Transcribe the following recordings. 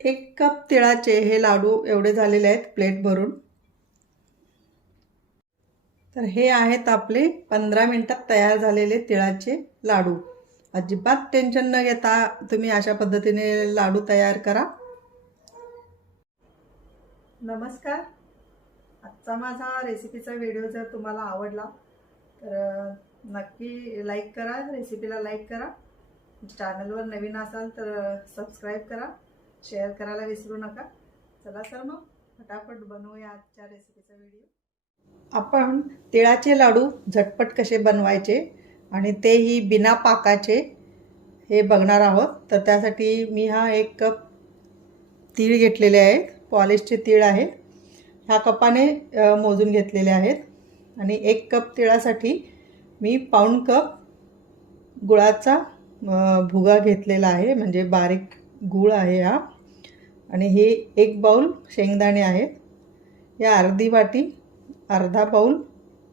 एक कप तिळाचे हे लाडू एवढे झालेले आहेत प्लेट भरून. तर हे आहेत आपले पंधरा मिनटात तयार झालेले तिळाचे लाडू. अजिबात टेन्शन न घेता तुम्ही अशा पद्धतीने लाडू तयार करा. नमस्कार. आजचा माझा रेसिपीचा व्हिडिओ जर तुम्हाला आवडला तर नक्की लाईक करा रेसिपीला लाईक करा. चॅनलवर नवीन असाल तर सबस्क्राईब करा. शेअर करायला विसरू नका. चला सर मग फटाफट बनवूया आजच्या रेसिपीचा व्हिडिओ आपण तिळाचे लाडू झटपट कसे बनवायचे आणि तेही बिना पाकाचे हे बघणार आहोत. तर त्यासाठी मी हा एक कप तीळ घेतलेले आहेत. पॉलिशचे तीळ आहे ह्या कपाने मोजून घेतलेले आहेत. आणि एक कप तिळासाठी मी पाऊण कप गुळाचा भुगा घेतलेला आहे. म्हणजे बारीक गूळ आहे हा. आणि हे एक बाऊल शेंगदाणे आहेत. या अर्धी वाटी अर्धा बाऊल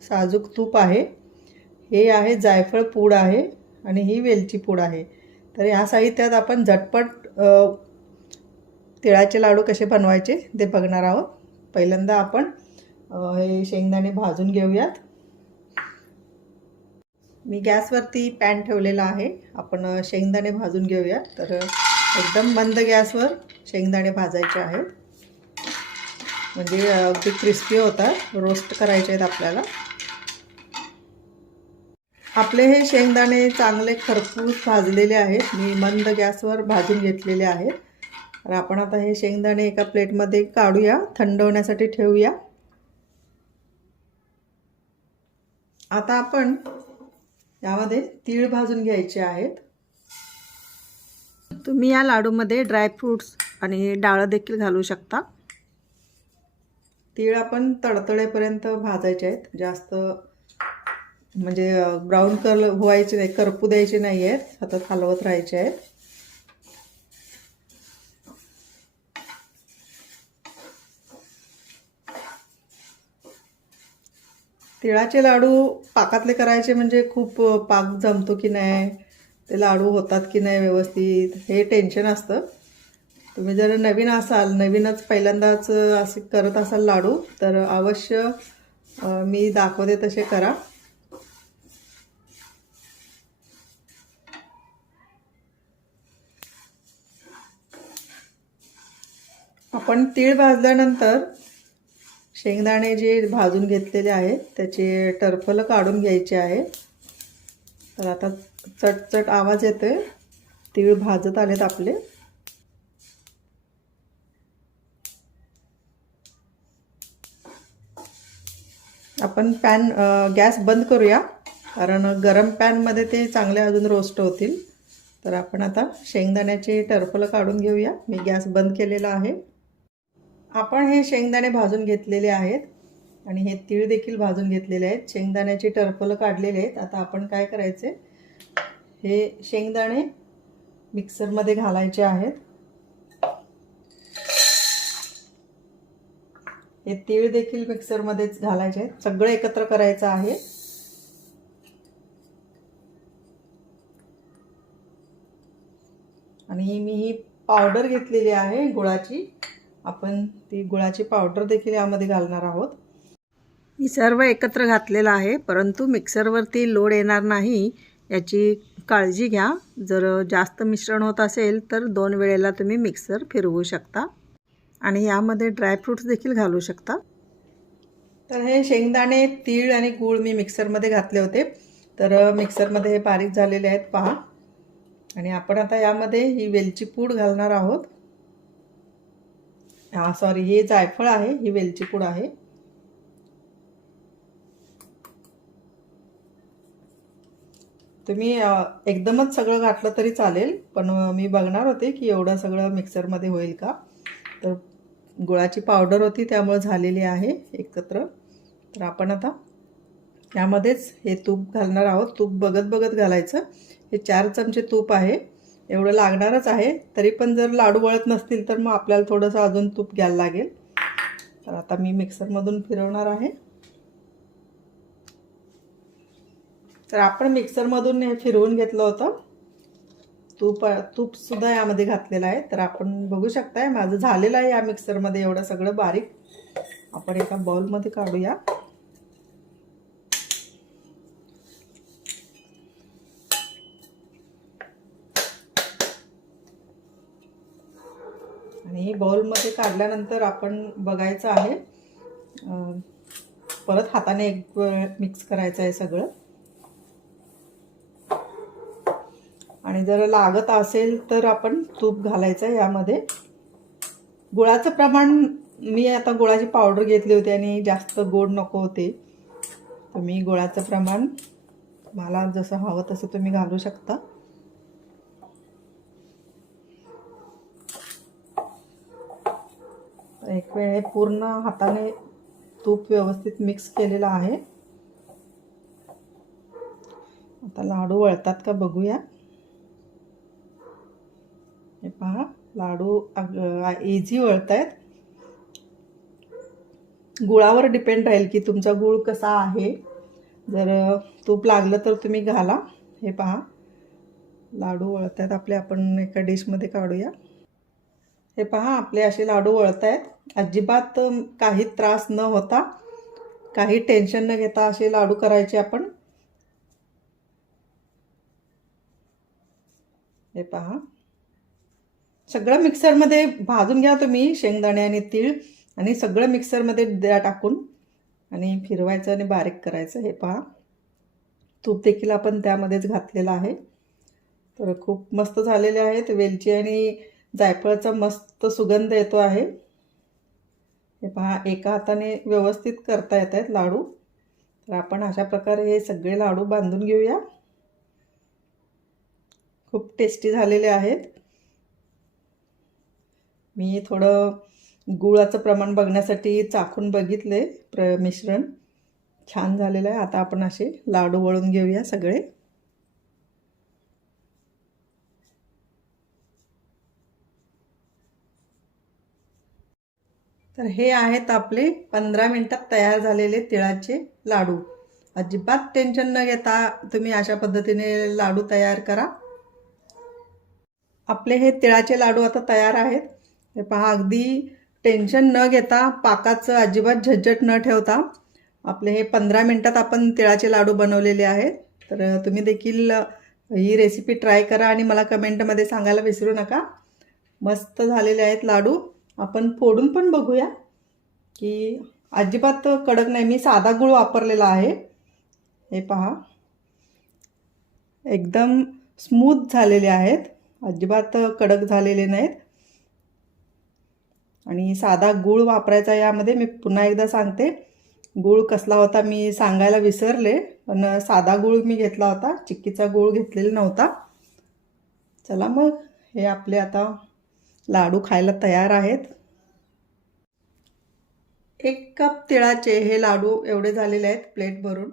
साजूक तूप आहे. हे आहे जायफळ पूड आहे आणि ही वेलची पूड आहे. तर या साहित्यात आपण झटपट तिळाचे लाडू कसे बनवायचे ते बघणार आहोत. पहिल्यांदा आपण हे शेंगदाणे भाजून घेऊयात. मी गॅसवरती पॅन ठेवलेला आहे. आपण शेंगदाणे भाजून घेऊया तर एकदम मंद गॅसवर शेंगदाणे भाजायचे आहेत. म्हणजे अगदी क्रिस्पी होतात. रोस्ट करायचे आहेत आपल्याला. आपले हे शेंगदाणे चांगले खरपूस भाजलेले आहेत. मी मंद गॅसवर भाजून घेतलेले आहेत. तर आपण आता हे शेंगदाणे एका प्लेटमध्ये काढूया. थंड होण्यासाठी ठेवूया. आता आपण यामध्ये तीळ भाजून घ्यायचे आहेत. तुम्ही या लाडूमध्ये ड्रायफ्रूट्स आणि डाळं देखील घालू शकता. तीळ आपण तडतडेपर्यंत भाजायचे आहेत. जास्त म्हणजे ब्राऊन कलर व्हायचे नाही करपू द्यायचे नाही आहेत सतत हलवत राहायचे आहेत. तिळाचे लाडू पाकातले करायचे म्हणजे खूप पाक जमतो की नाही? ते लाडू होतात की नाही व्यवस्थित हे टेन्शन असतं. तुम्ही जर नवीन असाल नवीनच पहिल्यांदाच असे करत असाल लाडू तर अवश्य मी दाखवते तसे करा. आपण तीळ भाजल्यानंतर शेंगदाणे जे भाजून घेतलेले आहेत त्याचे टरफलं काढून घ्यायचे आहे तर आता चटचट आवाज येतोय. तीळ भाजत आलेत आपले. आपण पॅन गॅस बंद करूया. कारण गरम पॅनमध्ये ते चांगले अजून रोस्ट होतील. तर आपण आता शेंगदाण्याचे टरफलं काढून घेऊया. मी गॅस बंद केलेला आहे. आपण हे शेंगदाणे भाजून घेतलेले आहेत. आणि हे तीळ देखील भाजून घेतलेले आहेत. शेंगदाण्याची टरफलं काढलेले आहेत. आता आपण काय करायचे? हे शेंगदाणे मिक्सरमध्ये घालायचे आहेत. हे तीळ देखील मिक्सरमध्येच घालायचे आहेत. सगळं एकत्र करायचं आहे. आणि मी ही पावडर घेतलेली आहे गुळाची. आपण ती गुळाची पावडर देखील यामध्ये घालणार आहोत. मी सर्व एकत्र घातलेलं आहे परंतु मिक्सरवरती लोड येणार नाही. याची काळजी घ्या. जर जास्त मिश्रण होत असेल तर दोन वेळेला तुम्ही मिक्सर फिरवू शकता आणि यामध्ये ड्रायफ्रूट्स देखील घालू शकता. तर हे शेंगदाणे तीळ आणि गूळ मी मिक्सरमध्ये घातले होते. तर मिक्सरमध्ये हे बारीक झालेले आहेत पहा. आणि आपण आता यामध्ये ही वेलची पूड घालणार आहोत. हा सॉरी हे जायफळ आहे ही वेलची पूड आहे. तुम्ही एकदमच सगळं घातलं तरी चालेल पण मी बघणार होते की एवढं सगळं मिक्सरमध्ये होईल का. तर गुळाची पावडर होती त्यामुळे झालेली आहे एकत्र. तर आपण आता यामध्येच हे तूप घालणार आहोत. तूप बघत बघत घालायचं. हे चार चमचे तूप आहे. एवढं लागणारच आहे. तरी पण जर लाडू वळत नसतील तर मग आपल्याला थोडंसं अजून तूप घ्यायला लागेल. तर आता मी मिक्सरमधून फिरवणार आहे. तर आपण मिक्सरमधून हे फिरवून घेतलं होतं. तूप तूपसुद्धा यामध्ये घातलेलं आहे. तर आपण बघू शकताय माझं झालेलं आहे या मिक्सरमध्ये एवढं सगळं बारीक. आपण एका बाउलमध्ये काढूया. आणि बाउलमध्ये काढल्यानंतर आपण बघायचं आहे. परत हाताने एक वेळ मिक्स करायचं आहे सगळं. आणि जर लागत असेल तर आपण तूप घालायचं यामध्ये. गुळाचं प्रमाण मी आता गुळाची पावडर घेतली होती आणि जास्त गोड नको होते. तुम्ही गुळाचं प्रमाण मला जसं हवं तसं तुम्ही घालू शकता. एक वेळ पूर्ण हाताने तूप व्यवस्थित मिक्स केलेलं आहे. आता लाडू वळतात का बघूया हे पहा लाडू इझी वळत आहेत गुळावर डिपेंड राहील की तुमचा गुळ कसा आहे. जर तूप लागलं तर तुम्ही घाला. हे पहा. लाडू वळत आहेत आपले. आपण एका डिशमध्ये काढूया. हे पहा आपले असे लाडू वळत आहेत अजिबात काही त्रास न होता काही टेन्शन न घेता असे लाडू करायचे आपण. हे पहा. सगळं मिक्सरमध्ये भाजून घ्या तुम्ही शेंगदाणे आणि तीळ. आणि सगळं मिक्सरमध्ये द्या टाकून. आणि फिरवायचं आणि बारीक करायचं हे पहा. तूप देखील आपण त्यामध्येच घातलेलं आहे. तर खूप मस्त झालेले आहेत. वेलची आणि जायफळाचा मस्त सुगंध येतो आहे. हे पहा एका हाताने व्यवस्थित करता येत आहेत लाडू. तर आपण अशा प्रकारे हे सगळे लाडू बांधून घेऊया. खूप टेस्टी झालेले आहेत. मी थोडं गुळाचं प्रमाण बघण्यासाठी चाखून बघितले प्र मिश्रण. छान झालेलं आहे. आता आपण असे लाडू वळून घेऊया सगळे. तर हे आहेत आपले पंधरा मिनटात तयार झालेले तिळाचे लाडू. अजिबात टेन्शन न घेता तुम्ही अशा पद्धतीने लाडू तयार करा. आपले हे तिळाचे लाडू आता तयार आहेत. हे पहा अगदी टेन्शन न घेता पाकाचं अजिबात झटझट न ठेवता आपले हे पंधरा मिनटात आपण तिळाचे लाडू बनवलेले आहेत. तर तुम्ही देखील ही रेसिपी ट्राय करा आणि मला कमेंटमध्ये सांगायला विसरू नका. मस्त झालेले आहेत लाडू. आपण फोडून पण बघूया की अजिबात कडक नाही मी साधा गुळ वापरलेला आहे. हे पहा. एकदम स्मूथ झालेले आहेत. अजिबात कडक झालेले नाहीत. आणि साधा गूळ वापरायचा यामध्ये मी पुन्हा एकदा सांगते. गूळ कसला होता मी सांगायला विसरले पण साधा गूळ मी घेतला होता चिक्कीचा गूळ घेतलेला नव्हता. चला मग हे आपले आता लाडू खायला तयार आहेत. एक कप तिळाचे हे लाडू एवढे झालेले आहेत प्लेट भरून